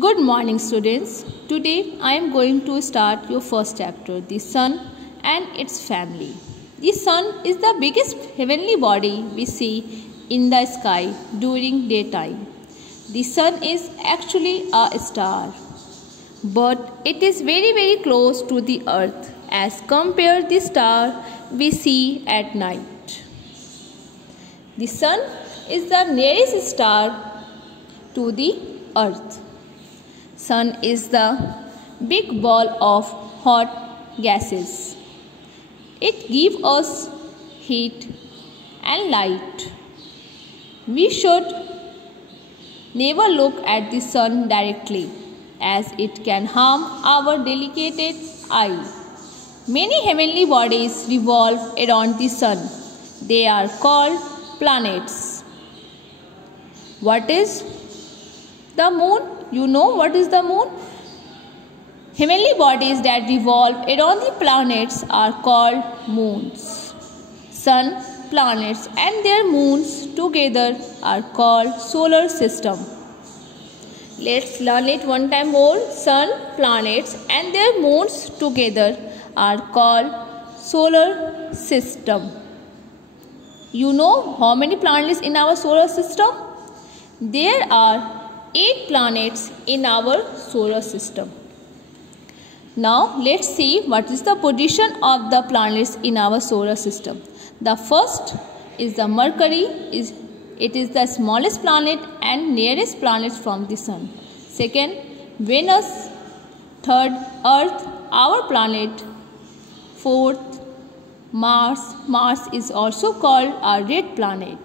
Good morning, students. Today I am going to start your first chapter, the Sun and its family. The Sun is the biggest heavenly body we see in the sky during daytime. The Sun is actually a star, but it is very close to the Earth as compared to the star we see at night. The Sun is the nearest star to the Earth. Sun is the big ball of hot gases. It gives us heat and light. We should never look at the sun directly, as it can harm our delicate eye. Many heavenly bodies revolve around the sun. They are called planets. What is the moon? You know what is the moon? Heavenly bodies that revolve around the planets are called moons. Sun, planets and their moons together are called solar system. Let's learn it one time more. Sun, planets and their moons together are called solar system. You know how many planets in our solar system? There are 8 planets in our solar system. Now let's see what is the position of the planets in our solar system. The first is the Mercury. It is the smallest planet and nearest planet from the sun. Second, Venus. Third, Earth, our planet. Fourth, Mars. Mars is also called a red planet.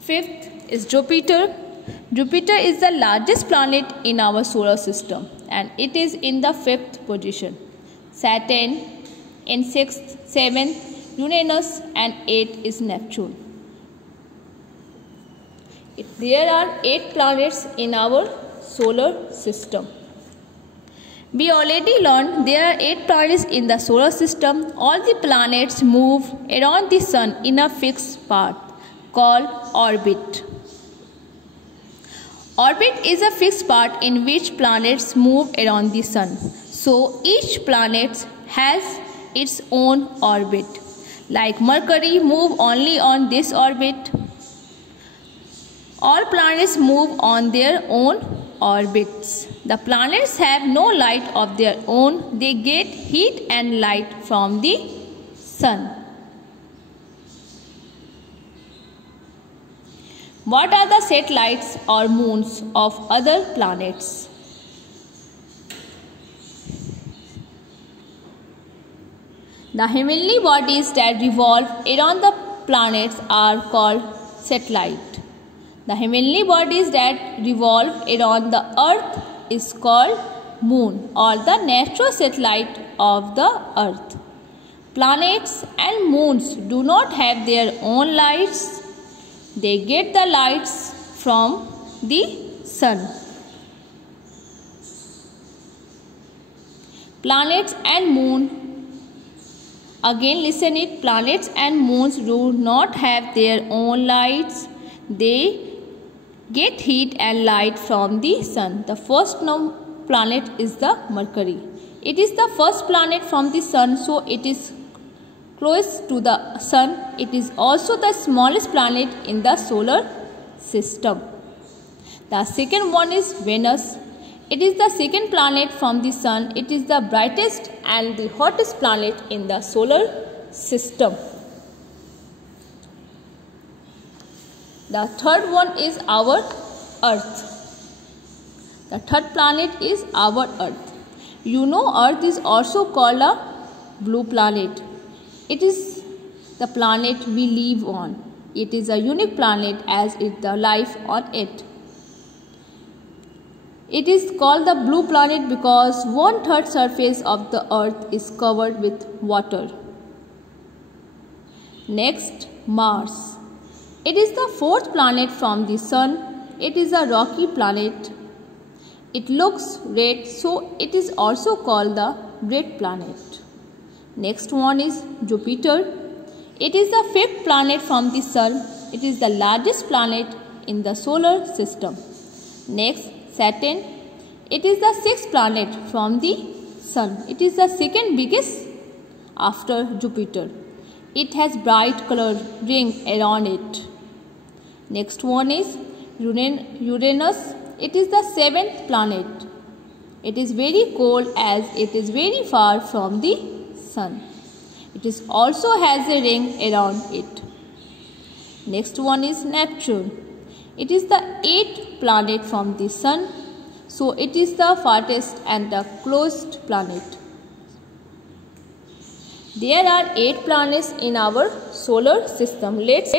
Fifth is Jupiter. Jupiter is the largest planet in our solar system and it is in the 5th position. Saturn in 6th, 7th, Uranus and 8th is Neptune. There are 8 planets in our solar system. We already learned there are 8 planets in the solar system. All the planets move around the sun in a fixed path called orbit. Orbit is a fixed path in which planets move around the sun. So each planet has its own orbit. Like Mercury move only on this orbit. All planets move on their own orbits. The planets have no light of their own. They get heat and light from the sun. What are the satellites or moons of other planets? The heavenly bodies that revolve around the planets are called satellites. The heavenly bodies that revolve around the earth is called moon or the natural satellite of the earth. Planets and moons do not have their own lights. They get the lights from the sun. Planets and moon, again listen it, planets and moons do not have their own lights. They get heat and light from the sun. The first known planet is the Mercury. It is the first planet from the sun, so it is close to the sun. It is also the smallest planet in the solar system. The second one is Venus. It is the second planet from the sun. It is the brightest and the hottest planet in the solar system. The third one is our Earth. The third planet is our Earth. You know Earth is also called a blue planet. It is the planet we live on. It is a unique planet as is the life on it. It is called the blue planet because 1/3 surface of the earth is covered with water. Next, Mars. It is the 4th planet from the sun. It is a rocky planet. It looks red, so it is also called the red planet. Next one is Jupiter. It is the 5th planet from the sun. It is the largest planet in the solar system. Next, Saturn. It is the sixth planet from the Sun. It is the second biggest after Jupiter. It has bright colored ring around it. Next one is Uranus. It is the seventh planet. It is very cold as it is very far from the Sun. It is also has a ring around it. Next one is Neptune. It is the eighth planet from the Sun. So it is the farthest and the closest planet. There are 8 planets in our solar system. Let's